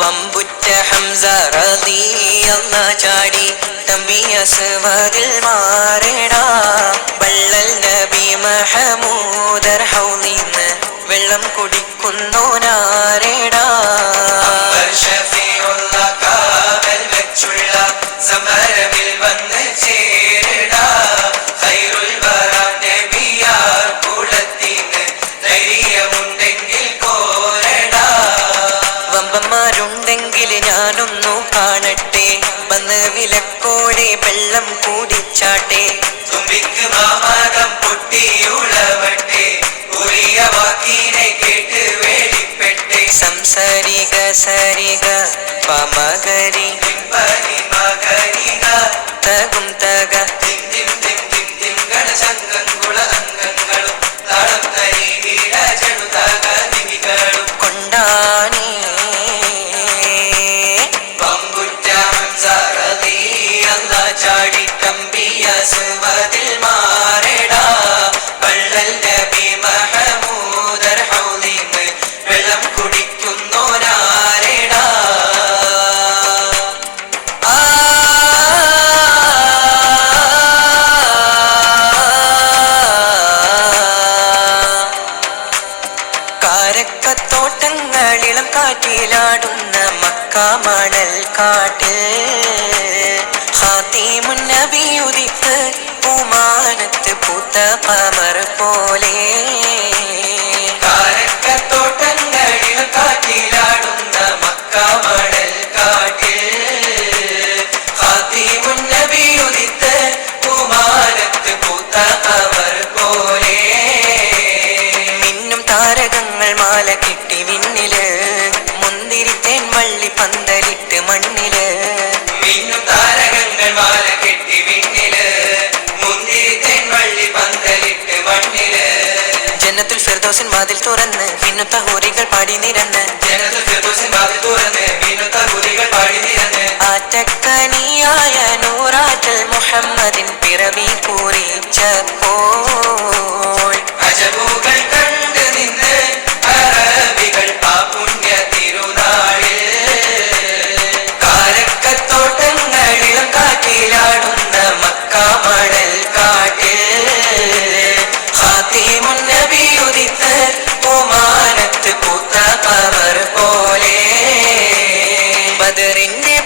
വമ്പുറ്റ ഹംസ റളിയല്ലാഹു ചാടി തമ്പി അസ്വദിൽ മാറേടാ. വള്ളൽ നബി മഹമൂദർ ഹൗലിന്ന് വെള്ളം കുടിക്കുന്നോനാരേടാ. സമരമിൽ വന്ന് ചേരടാ. ഖൈറുൽ വറ നബിയാർ കുലത്തിന് ധൈര്യമുണ്ടെങ്കിൽ കോരടാ. വമ്പന്മാരുണ്ടെങ്കിൽ ഞാനൊന്നു കാണട്ടെ, വന്ന് വിലക്കോടെ വെള്ളം കൂടിച്ചാട്ടെ. തുമ്പിക്ക് മാമകം പൊട്ടിയുളവട്ടെ, ഉറിയ വാക്കിനെ കേട്ട് വേളിപ്പെട്ടെ. സംസരിക സരിക പമകരി തകും തക കൊണ്ടാണേ. വമ്പുറ്റ ഹംസ റളിയല്ലാഹു ചാടി തമ്പി അസ്വദിൽ മാറേടാ. വള്ളൽ നബി മഹമൂദർ ഹൗലിന്ന് വെള്ളം കുടിക്കുന്നോനാരേടാ. കാരക്കത്തോട്ടങ്ങളിളം കാറ്റിലാടുന്ന മക്ക മണൽ കാട്ടിൽ ഖാതിമുൻ നബി ഉദിത്ത് പൂമാനത്ത് പൂത്ത ഖമർ പോലെ. കാരക്കത്തോട്ടങ്ങളിളം കാറ്റിലാടുന്ന മക്ക മണൽ കാട്ടിൽ ഖാതിമുൻ നബി ഉദിത്ത് പൂമാനത്ത് പൂത്ത ഖമർ പോലെ. താരകങ്ങൾ മാല കിട്ടി വിണ്ണില്, മുന്തിരിത്തേൻ വള്ളി പന്തലിട്ട് മണ്ണില്. മിന്നും താരകങ്ങൾ മാല കെട്ടി വിണ്ണില്, മുന്തിരിത്തേൻ വള്ളി പന്തലിട്ട് മണ്ണില്. ജന്നത്തുൽ ഫിർദൗസിൻ വാതിൽ തുറന്ന് വിനുത്ത ഹൂറികൾ പാടി നിരന്ന്. ജന്നത്തുൽ ഫിർദൗസിൻ വാതിൽ തുറന്ന് വിനുത്ത ഹൂറികൾ പാടി നിരന്ന്. ആറ്റക്കനിയായ നൂറാറ്റൽ മുഹമ്മദിൻ പിറവി കുറിച്ചപ്പോൾ അജബുകൾ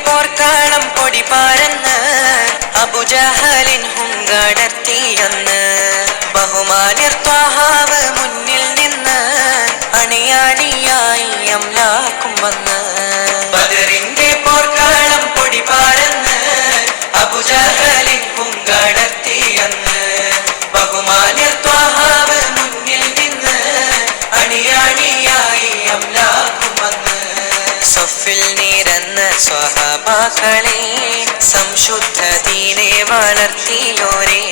പോർക്കാളം പൊടി പാരന്ന് അബുജഹലിൻ ഹുങ്കടത്തിയെന്ന്. ബഹുമാന്യർ ത്വാഹാവ് മുന്നിൽ നിന്ന് അണിയാണിയായി അംലാക്കും വന്ന്. ബദറിന്റെ പോർക്കാളം പൊടി പാരന്ന് അബുജഹലിൻ ഹുങ്കടത്തിയെന്ന്. ബഹുമാന്യർ ത്വാഹാവ് മുന്നിൽ നിന്ന് അണിയാണിയായി അംലാക്കും വന്ന്. സഫിൽ നിരന്ന സ്വഹാബാക്കളെ സംശുദ്ധ ദീനെ വളർത്തിയോരേ.